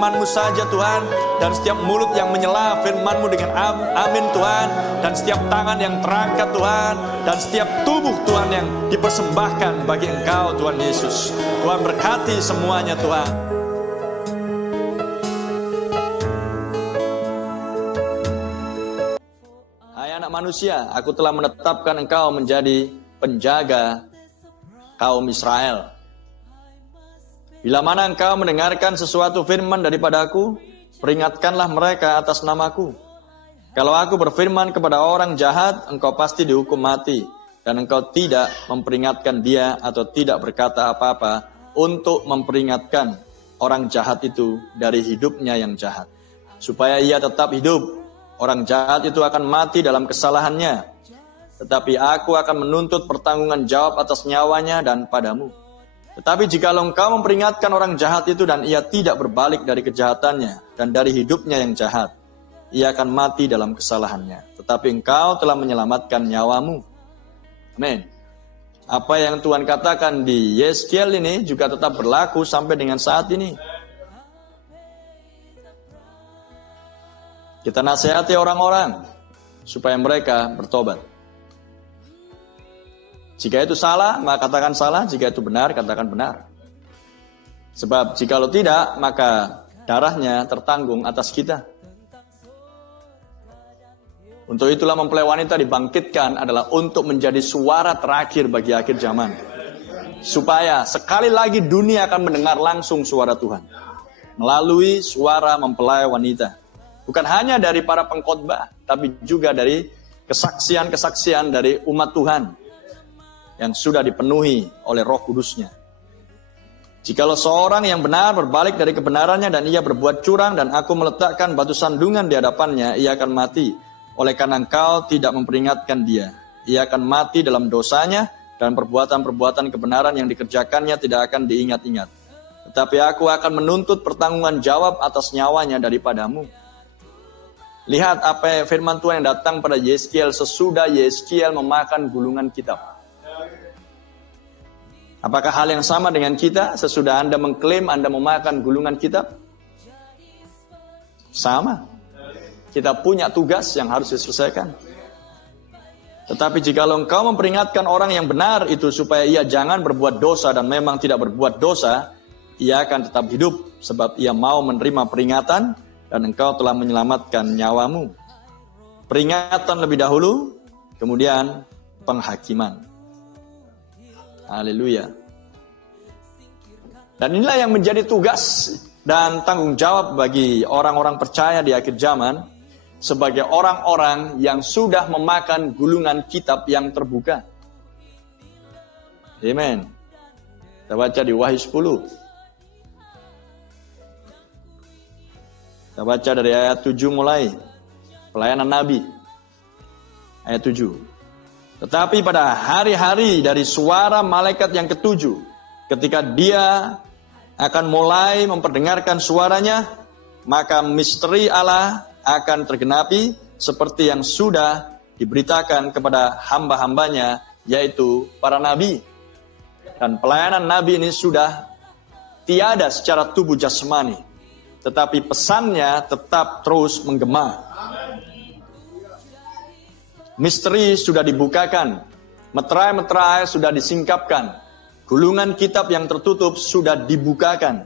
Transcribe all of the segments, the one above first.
firman-Mu saja Tuhan. Dan setiap mulut yang menyela firman-Mu dengan amin Tuhan. Dan setiap tangan yang terangkat Tuhan. Dan setiap tubuh Tuhan yang dipersembahkan bagi Engkau Tuhan Yesus. Tuhan berkati semuanya Tuhan. Hai anak manusia, aku telah menetapkan engkau menjadi penjaga kaum Israel. Bila mana engkau mendengarkan sesuatu firman daripadaku, peringatkanlah mereka atas namaku. Kalau aku berfirman kepada orang jahat, engkau pasti dihukum mati, dan engkau tidak memperingatkan dia atau tidak berkata apa-apa untuk memperingatkan orang jahat itu dari hidupnya yang jahat, supaya ia tetap hidup. Orang jahat itu akan mati dalam kesalahannya, tetapi aku akan menuntut pertanggungan jawab atas nyawanya dan padamu. Tetapi jikalau engkau memperingatkan orang jahat itu dan ia tidak berbalik dari kejahatannya dan dari hidupnya yang jahat, ia akan mati dalam kesalahannya. Tetapi engkau telah menyelamatkan nyawamu. Amin. Apa yang Tuhan katakan di Yeskiel ini juga tetap berlaku sampai dengan saat ini. Kita nasihati orang-orang supaya mereka bertobat. Jika itu salah, maka katakan salah. Jika itu benar, katakan benar. Sebab jikalau tidak, maka darahnya tertanggung atas kita. Untuk itulah mempelai wanita dibangkitkan adalah untuk menjadi suara terakhir bagi akhir zaman. Supaya sekali lagi dunia akan mendengar langsung suara Tuhan. Melalui suara mempelai wanita. Bukan hanya dari para pengkhotbah, tapi juga dari kesaksian-kesaksian dari umat Tuhan yang sudah dipenuhi oleh Roh Kudus-Nya. Jikalau seorang yang benar berbalik dari kebenarannya dan ia berbuat curang dan aku meletakkan batu sandungan di hadapannya, ia akan mati. Oleh karena engkau tidak memperingatkan dia, ia akan mati dalam dosanya dan perbuatan-perbuatan kebenaran yang dikerjakannya tidak akan diingat-ingat. Tetapi aku akan menuntut pertanggungan jawab atas nyawanya daripadamu. Lihat apa firman Tuhan yang datang pada Yeskiel sesudah Yeskiel memakan gulungan kitab. Apakah hal yang sama dengan kita sesudah Anda mengklaim Anda memakan gulungan kitab? Sama. Kita punya tugas yang harus diselesaikan. Tetapi jikalau engkau memperingatkan orang yang benar itu supaya ia jangan berbuat dosa dan memang tidak berbuat dosa, ia akan tetap hidup sebab ia mau menerima peringatan dan engkau telah menyelamatkan nyawamu. Peringatan lebih dahulu, kemudian penghakiman. Haleluya. Dan inilah yang menjadi tugas dan tanggung jawab bagi orang-orang percaya di akhir zaman sebagai orang-orang yang sudah memakan gulungan kitab yang terbuka. Amen. Kita baca di Wahyu 10. Kita baca dari ayat 7 mulai. Pelayanan Nabi. Ayat 7. Tetapi pada hari-hari dari suara malaikat yang ketujuh, ketika dia akan mulai memperdengarkan suaranya, maka misteri Allah akan tergenapi seperti yang sudah diberitakan kepada hamba-hambanya, yaitu para nabi. Dan pelayanan nabi ini sudah tiada secara tubuh jasmani, tetapi pesannya tetap terus menggema. Misteri sudah dibukakan, meterai-meterai sudah disingkapkan, gulungan kitab yang tertutup sudah dibukakan.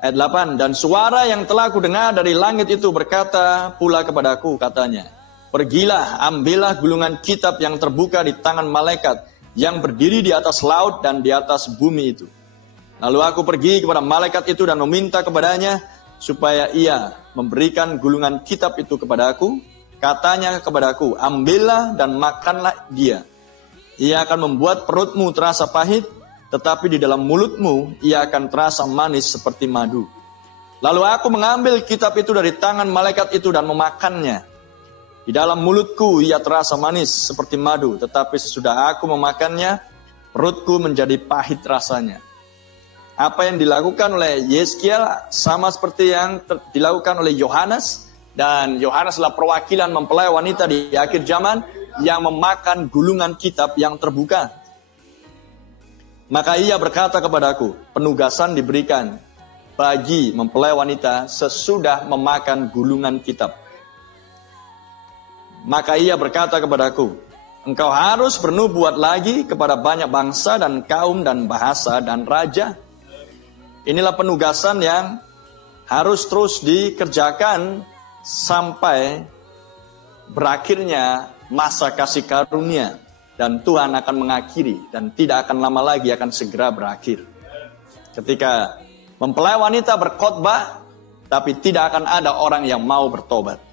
Ayat 8, dan suara yang telah kudengar dari langit itu berkata pula kepadaku, katanya, pergilah, ambillah gulungan kitab yang terbuka di tangan malaikat yang berdiri di atas laut dan di atas bumi itu. Lalu aku pergi kepada malaikat itu dan meminta kepadanya supaya ia memberikan gulungan kitab itu kepadaku. Katanya kepadaku, ambillah dan makanlah dia. Ia akan membuat perutmu terasa pahit, tetapi di dalam mulutmu ia akan terasa manis seperti madu. Lalu aku mengambil kitab itu dari tangan malaikat itu dan memakannya. Di dalam mulutku ia terasa manis seperti madu, tetapi sesudah aku memakannya, perutku menjadi pahit rasanya. Apa yang dilakukan oleh Yeskiel sama seperti yang dilakukan oleh Yohanes. Dan Yohanes adalah perwakilan mempelai wanita di akhir zaman yang memakan gulungan kitab yang terbuka. Maka ia berkata kepadaku, penugasan diberikan bagi mempelai wanita sesudah memakan gulungan kitab. Maka ia berkata kepadaku, engkau harus bernubuat lagi kepada banyak bangsa dan kaum dan bahasa dan raja. Inilah penugasan yang harus terus dikerjakan sampai berakhirnya masa kasih karunia. Dan Tuhan akan mengakhiri dan tidak akan lama lagi, akan segera berakhir. Ketika mempelai wanita berkhotbah, tapi tidak akan ada orang yang mau bertobat.